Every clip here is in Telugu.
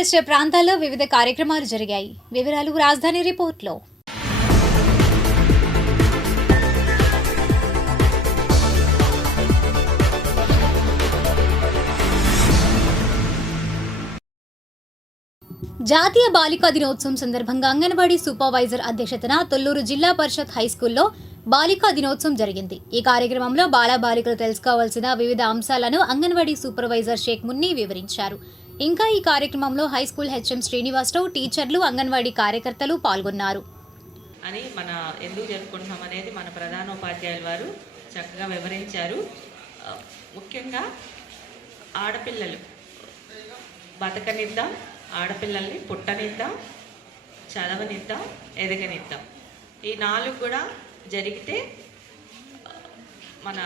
పరిసర ప్రాంతాల్లో వివిధ కార్యక్రమాలు జరిగాయి. వివరాలు రాజధాని రిపోర్ట్లో. జాతీయ బాలికా దినోత్సవం సందర్భంగా అంగన్వాడీ సూపర్వైజర్ అధ్యక్షతన తొల్లూరు జిల్లా పరిషత్ హైస్కూల్లో బాలికా దినోత్సవం జరిగింది. ఈ కార్యక్రమంలో బాలికలు తెలుసుకోవాల్సిన వివిధ అంశాలను అంగన్వాడీ సూపర్వైజర్ షేక్ మున్ని వివరించారు. ఇంకా ఈ కార్యక్రమంలో హైస్కూల్ హెచ్ఎం శ్రీనివాసరావు, టీచర్లు, అంగన్వాడీ కార్యకర్తలు పాల్గొన్నారు. అని మన ఎందుకు జరుపుకుంటున్నాం అనేది మన ప్రధానోపాధ్యాయులు వారు చక్కగా వివరించారు. ముఖ్యంగా ఆడపిల్లలు బతకనిద్దాం, ఆడపిల్లల్ని పుట్టనిద్దాం, చదవనిద్దాం, ఎదగనిద్దాం. ఈ 4 కూడా జరిగితే మన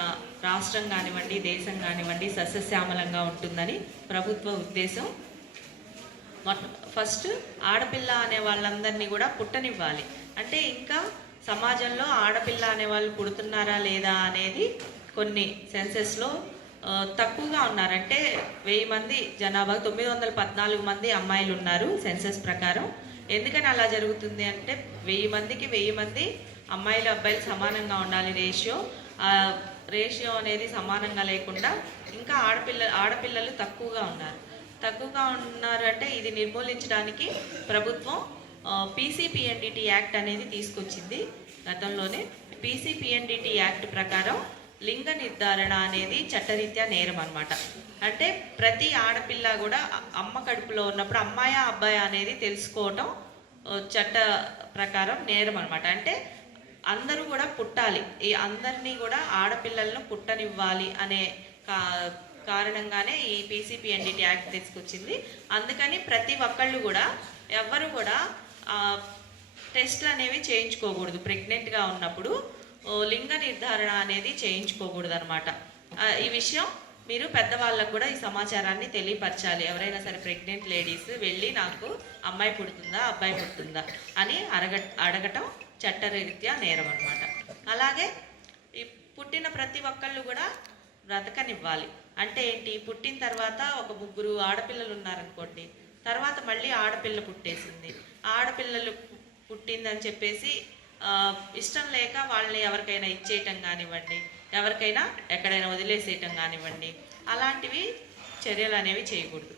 రాష్ట్రం కానివ్వండి, దేశం కానివ్వండి సస్యశ్యామలంగా ఉంటుందని ప్రభుత్వ ఉద్దేశం. ఫస్ట్ ఆడపిల్ల అనే వాళ్ళందరినీ కూడా పుట్టనివ్వాలి. అంటే ఇంకా సమాజంలో ఆడపిల్ల అనే వాళ్ళు పుడుతున్నారా లేదా అనేది కొన్ని సెన్సెస్లో తక్కువగా ఉన్నారంటే 1000 మంది జనాభా 914 మంది అమ్మాయిలు ఉన్నారు సెన్సెస్ ప్రకారం. ఎందుకని అలా జరుగుతుంది అంటే 1000 మందికి 1000 మంది అమ్మాయిలు అబ్బాయిలు సమానంగా ఉండాలి రేషియో అనేది సమానంగా లేకుండా ఇంకా ఆడపిల్లలు తక్కువగా ఉన్నారు అంటే ఇది నిర్మూలించడానికి ప్రభుత్వం పీసీపీఎన్డిటీ యాక్ట్ అనేది తీసుకొచ్చింది గతంలోనే. పీసీపీఎన్డిటీ యాక్ట్ ప్రకారం లింగ నిర్ధారణ అనేది చట్టరీత్యా నేరం అన్నమాట. అంటే ప్రతి ఆడపిల్ల కూడా అమ్మ కడుపులో ఉన్నప్పుడు అమ్మాయా అబ్బాయా అనేది తెలుసుకోవటం చట్ట ప్రకారం నేరం అన్నమాట. అంటే అందరూ కూడా పుట్టాలి, ఈ అందరినీ కూడా ఆడపిల్లలను పుట్టనివ్వాలి అనే కారణంగానే ఈ పీసీపీఎన్డిటీ యాక్ట్ తీసుకొచ్చింది. అందుకని ప్రతి ఒక్కళ్ళు కూడా ఎవ్వరు కూడా టెస్ట్లు అనేవి చేయించుకోకూడదు. ప్రెగ్నెంట్గా ఉన్నప్పుడు లింగ నిర్ధారణ అనేది చేయించుకోకూడదు అనమాట. ఈ విషయం మీరు పెద్దవాళ్ళకు కూడా ఈ సమాచారాన్ని తెలియపరచాలి. ఎవరైనా సరే ప్రెగ్నెంట్ లేడీస్ వెళ్ళి నాకు అమ్మాయి పుడుతుందా అబ్బాయి పుడుతుందా అని అడగటం చట్టరీత్యా నేరం అనమాట. అలాగే ఈ పుట్టిన ప్రతి ఒక్కళ్ళు కూడా బ్రతకనివ్వాలి. అంటే ఏంటి, పుట్టిన తర్వాత ఒక 3 ఆడపిల్లలు ఉన్నారనుకోండి, తర్వాత మళ్ళీ ఆడపిల్ల పుట్టేసింది, ఆడపిల్లలు పుట్టిందని చెప్పేసి ఇష్టం లేక వాళ్ళని ఎవరికైనా ఇచ్చేయటం కానివ్వండి, ఎవరికైనా ఎక్కడైనా వదిలేసేయటం కానివ్వండి, అలాంటివి చర్యలు అనేవి చేయకూడదు.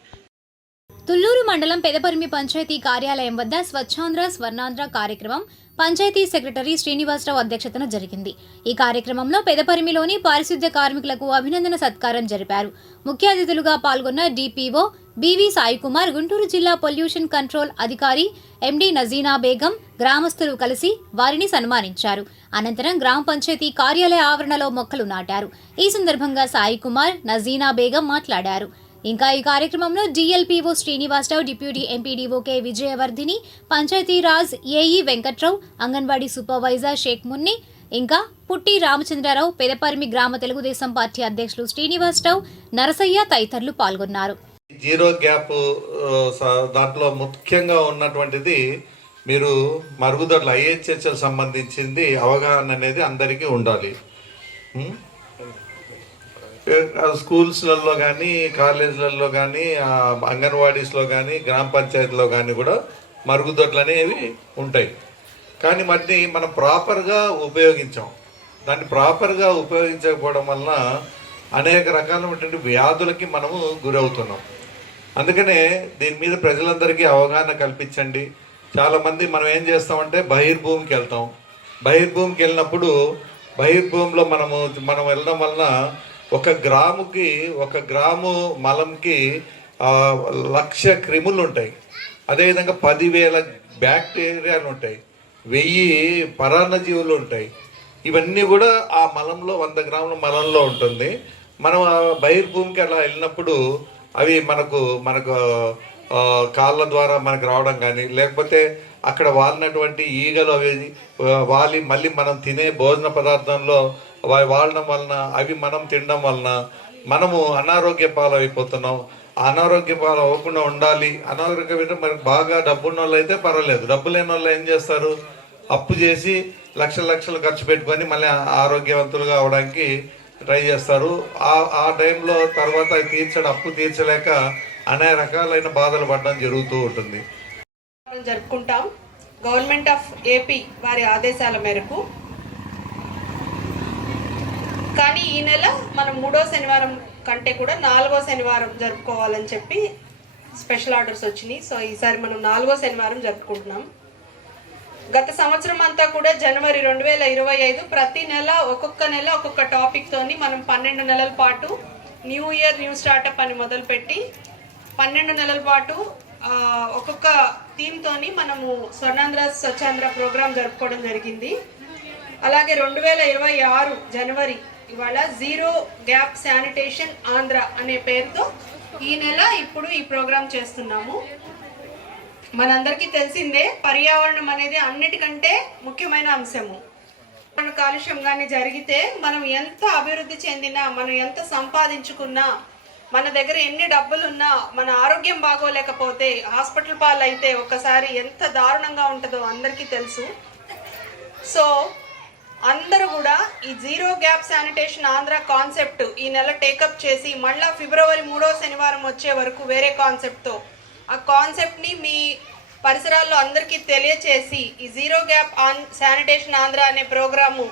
తుళ్లూరు మండలం పెదపరిమి పంచాయతీ కార్యాలయం వద్ద స్వచ్ఛాంధ్ర స్వర్ణాంధ్ర కార్యక్రమం పంచాయతీ సెక్రటరీ శ్రీనివాసరావు అధ్యక్షతన జరిగింది. ఈ కార్యక్రమంలో పెదపరిమిలోని పారిశుద్ధ్య కార్మికులకు అభినందన సత్కారం జరిపారు. ముఖ్య అతిథులుగా పాల్గొన్న డిపిఓ బివి సాయి కుమార్, గుంటూరు జిల్లా పొల్యూషన్ కంట్రోల్ అధికారి ఎండి నజీనా బేగం, గ్రామస్తులు కలిసి వారిని సన్మానించారు. అనంతరం గ్రామ పంచాయతీ కార్యాలయ ఆవరణలో మొక్కలు నాటారు. ఈ సందర్భంగా సాయి కుమార్, నజీనా బేగం మాట్లాడారు. ఇంకా ఈ కార్యక్రమంలో DLPO Srinivasarao, deputy MPDO K Vijayavardhini, Panchayati Raj AE Venkatrao, Anganwadi supervisor Sheikh Munni, ఇంకా పుట్టి రామచంద్రరావు, పెదపరిమి గ్రామ తెలుగుదేశం పార్టీ అధ్యక్షులు శ్రీనివాసరావు, నరసయ్య తదితరులు పాల్గొన్నారు. జీరో గ్యాప్ దాంట్లో ముఖ్యంగా ఉన్నటువంటిది మీరు మరుగుదొడ్ల ఐహెచ్హెచ్ఎల్ సంబంధించింది అవగాహన అనేది అందరికీ ఉండాలి. స్కూల్స్లలో కానీ, కాలేజీలలో కానీ, అంగన్వాడీస్లో కానీ, గ్రామ పంచాయతీలో కానీ కూడా మరుగుదొడ్లు అనేవి ఉంటాయి. కానీ వాటిని మనం ప్రాపర్గా ఉపయోగించాం. దాన్ని ప్రాపర్గా ఉపయోగించకపోవడం వలన అనేక రకాలైనటువంటి వ్యాధులకి మనము గురవుతున్నాం. అందుకనే దీని మీద ప్రజలందరికీ అవగాహన కల్పించండి. చాలామంది మనం ఏం చేస్తామంటే బహిర్భూమికి వెళ్తాం. బహిర్భూమికి వెళ్ళినప్పుడు బహిర్భూమిలో మనం వెళ్ళడం వలన ఒక గ్రాము మలంకి 1,00,000 క్రిములు ఉంటాయి. అదేవిధంగా 10,000 బ్యాక్టీరియాలు ఉంటాయి, 1000 పరాన్నజీవులు ఉంటాయి. ఇవన్నీ కూడా ఆ మలంలో 100 గ్రాముల మలంలో ఉంటుంది. మనం ఆ బహిర్భూమికి అలా వెళ్ళినప్పుడు అవి మనకు కాళ్ళ ద్వారా మనకు రావడం కానీ, లేకపోతే అక్కడ వాలినటువంటి ఈగలు అవి వాలి మళ్ళీ మనం తినే భోజన పదార్థంలో వాడడం వలన, అవి మనం తినడం వలన మనము అనారోగ్య పాలైపోతున్నాం. అనారోగ్య పాలు అవ్వకుండా ఉండాలి. అనారోగ్యం అంటే మనకు బాగా డబ్బున్న వాళ్ళు అయితే పర్వాలేదు. డబ్బు లేని వాళ్ళు ఏం చేస్తారు, అప్పు చేసి లక్షలు ఖర్చు పెట్టుకొని మళ్ళీ ఆరోగ్యవంతులుగా అవడానికి ట్రై చేస్తారు. ఆ టైంలో తర్వాత అప్పు తీర్చలేక అనేక రకాలైన బాధలు పడడం జరుగుతూ ఉంటుంది. జరుపుకుంటాం గవర్నమెంట్ ఆఫ్ ఏపీ వారి ఆదేశాల మేరకు. కానీ ఈ నెల మనం 3వ శనివారం కంటే కూడా 4వ శనివారం జరుపుకోవాలని చెప్పి స్పెషల్ ఆర్డర్స్ వచ్చినాయి. సో ఈసారి మనం 4వ శనివారం జరుపుకుంటున్నాం. గత సంవత్సరం అంతా కూడా జనవరి 2025 ప్రతి నెల ఒక్కొక్క టాపిక్ తోని మనం 12 నెలల పాటు న్యూ ఇయర్ న్యూ స్టార్టప్ అని మొదలుపెట్టి 12 నెలల పాటు ఒక్కొక్క థీమ్ తోని మనము స్వర్ణాంధ్ర స్వచ్ఛాంధ్ర ప్రోగ్రామ్ జరుపుకోవడం జరిగింది. అలాగే 2026 జనవరి ఇవాళ జీరో గ్యాప్ శానిటేషన్ ఆంధ్ర అనే పేరుతో ఈ నెల ఇప్పుడు ఈ ప్రోగ్రామ్ చేస్తున్నాము. మనందరికీ తెలిసిందే పర్యావరణం అనేది అన్నిటికంటే ముఖ్యమైన అంశము. కాలుష్యం కానీ జరిగితే మనం ఎంత అభివృద్ధి చెందినా, మనం ఎంత సంపాదించుకున్నా, మన దగ్గర ఎన్ని డబ్బులున్నా మన ఆరోగ్యం బాగోలేకపోతే హాస్పిటల్ పాలైతే ఒక్కసారి ఎంత దారుణంగా ఉంటుందో అందరికీ తెలుసు. సో అందరూ కూడా ఈ zero gap sanitation Andhra concept ఈ నెల టేకప్ చేసి మళ్ళీ ఫిబ్రవరి 3వ శనివారం వచ్చే వరకు వేరే కాన్సెప్ట్తో ఆ కాన్సెప్ట్ని మీ పరిసరాల్లో అందరికీ తెలియచేసి ఈ జీరో గ్యాప్ శానిటేషన్ ఆంధ్ర అనే ప్రోగ్రాము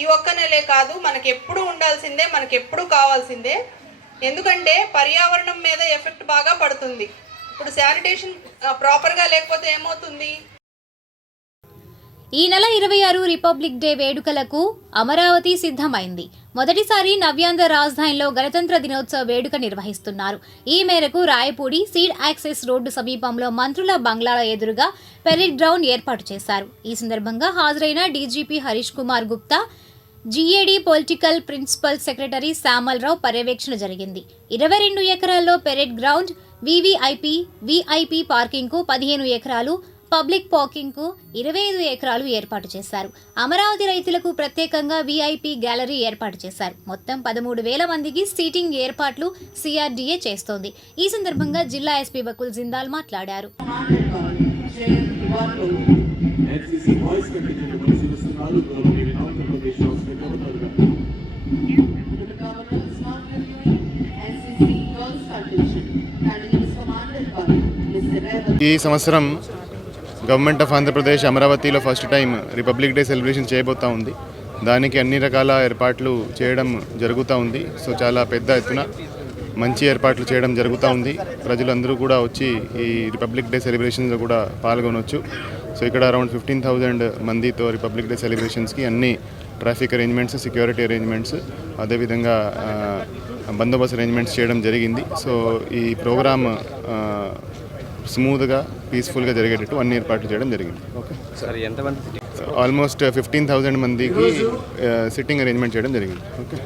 ఈ ఒక్క నెలే కాదు, మనకి ఎప్పుడు ఉండాల్సిందే, మనకి ఎప్పుడు కావాల్సిందే. ఎందుకంటే పర్యావరణం మీద ఎఫెక్ట్ బాగా పడుతుంది. ఇప్పుడు శానిటేషన్ ప్రాపర్గా లేకపోతే ఏమవుతుంది? ఈ నెల 26 రిపబ్లిక్ డే వేడుకలకు అమరావతి సిద్ధమైంది. మొదటిసారి నవ్యాంధ్ర రాజధానిలో గణతంత్ర దినోత్సవ వేడుక నిర్వహిస్తున్నారు. ఈ మేరకు రాయపూడి సీడ్ యాక్సెస్ రోడ్డు సమీపంలో మంత్రుల బంగ్లాల ఎదురుగా పెరేడ్ గ్రౌండ్ ఏర్పాటు చేశారు. ఈ సందర్భంగా హాజరైన DGP Harish Kumar Gupta, GAD political principal secretary Shyamala Rao పర్యవేక్షణ జరిగింది. 22 ఎకరాల్లో పెరేడ్ గ్రౌండ్, వీవీఐపీ పార్కింగ్కు 15 ఎకరాలు, పబ్లిక్ పార్కింగ్కు 25 ఎకరాలు ఏర్పాటు చేశారు. అమరావతి రైతులకు ప్రత్యేకంగా వీఐపీ గ్యాలరీ ఏర్పాటు చేశారు. మొత్తం 13,000 మందికి సీటింగ్ ఏర్పాట్లు సిఆర్డీఏ చేస్తోంది. ఈ సందర్భంగా జిల్లా ఎస్పీ బకుల్ జిందాల్ మాట్లాడారు. ఈ సంవత్సరం గవర్నమెంట్ ఆఫ్ ఆంధ్రప్రదేశ్ అమరావతిలో first time republic day celebration చేయబోతూ ఉంది. దానికి అన్ని రకాల ఏర్పాట్లు చేయడం జరుగుతూ ఉంది. సో చాలా పెద్ద ఎత్తున మంచి ఏర్పాట్లు చేయడం జరుగుతూ ఉంది. ప్రజలందరూ కూడా వచ్చి ఈ రిపబ్లిక్ డే సెలబ్రేషన్స్లో కూడా పాల్గొనవచ్చు. సో ఇక్కడ అరౌండ్ 15,000 మందితో రిపబ్లిక్ డే సెలబ్రేషన్స్కి అన్ని ట్రాఫిక్ అరేంజ్మెంట్స్, సెక్యూరిటీ అరేంజ్మెంట్స్, అదేవిధంగా బందోబస్తు అరేంజ్మెంట్స్ చేయడం జరిగింది. సో ఈ ప్రోగ్రామ్ స్మూత్గా, పీస్ఫుల్గా జరిగేటట్టు అన్ని ఏర్పాట్లు చేయడం జరిగింది. ఓకే సార్, ఎంతమంది? ఆల్మోస్ట్ 15,000 మందికి సిట్టింగ్ అరేంజ్మెంట్ చేయడం జరిగింది. ఓకే.